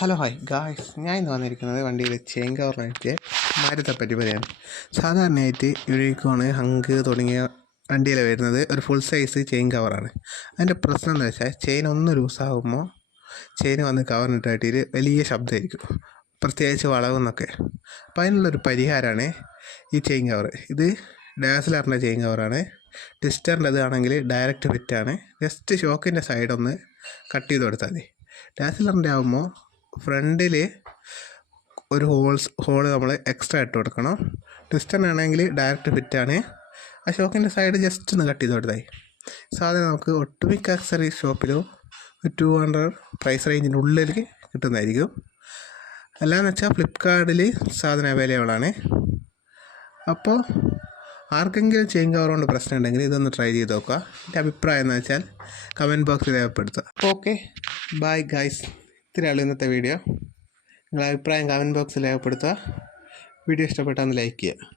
Hello hi guys, ഞാൻ ഇന്ന് വന്നിരിക്കുന്നത് വണ്ടിയിൽ ചെയിൻ കവറിനായിട്ട് മാരുതിയെപ്പറ്റി പറയാൻ. സാധാരണയായിട്ട് യൂണിക്കോൺ, ഹങ്ക് തുടങ്ങിയ വണ്ടിയിൽ വരുന്നത് ഒരു ഫുൾ സൈസ് ചെയിൻ കവറാണ്. അതിൻ്റെ പ്രശ്നം എന്ന് വെച്ചാൽ ചെയിൻ ഒന്ന് ലൂസാകുമ്പോൾ ചെയിൻ വന്ന് കവറിനിട്ടായിട്ട് വലിയ ശബ്ദമായിരിക്കും, പ്രത്യേകിച്ച് വളവെന്നൊക്കെ. അപ്പോൾ അതിനുള്ളൊരു പരിഹാരമാണ് ഈ ചെയിൻ കവർ. ഇത് ഡാസ്ലറിൻ്റെ ചെയിൻ കവറാണ്. ടിസ്റ്ററിൻ്റെ ആണെങ്കിൽ ഡയറക്റ്റ് ഫിറ്റാണ്. ജസ്റ്റ് ഷോക്കിൻ്റെ സൈഡൊന്ന് കട്ട് ചെയ്ത് കൊടുത്താൽ മതി. ഡാസ്ലറിൻ്റെ ആകുമ്പോൾ ഫ്രണ്ടിൽ ഒരു ഹോള് നമ്മൾ എക്സ്ട്രാ ഇട്ട് കൊടുക്കണം. ടിസ്റ്ററിനാണെങ്കിൽ ഡയറക്റ്റ് ഫിറ്റാണ്. ആ ഷോക്കിൻ്റെ സൈഡ് ജസ്റ്റ് ഒന്ന് കട്ട് ചെയ്ത് കൊടുത്താൽ സാധനം നമുക്ക് ഒട്ടുമിക്ക അക്സറീസ് ഷോപ്പിലും 200 പ്രൈസ് റേഞ്ചിൻ്റെ ഉള്ളിൽ കിട്ടുന്നതായിരിക്കും. അല്ലാന്ന് വെച്ചാൽ ഫ്ലിപ്കാർട്ടിൽ സാധനം അവൈലബിൾ ആണ്. അപ്പോൾ ആർക്കെങ്കിലും ചെയിൻ കവർ കൊണ്ട് പ്രശ്നം ഉണ്ടെങ്കിൽ ഇതൊന്ന് ട്രൈ ചെയ്ത് നോക്കുക. എൻ്റെ അഭിപ്രായം എന്ന് വെച്ചാൽ കമൻറ്റ് ബോക്സിൽ രേഖപ്പെടുത്തുക. Okay, bye guys. ഇത്രയാണ് ഇന്നത്തെ വീഡിയോ. നിങ്ങളുടെ അഭിപ്രായം കമൻറ്റ് ബോക്സിൽ രേഖപ്പെടുത്തുക. വീഡിയോ ഇഷ്ടപ്പെട്ടാൽ ഒന്ന് ലൈക്ക് ചെയ്യുക.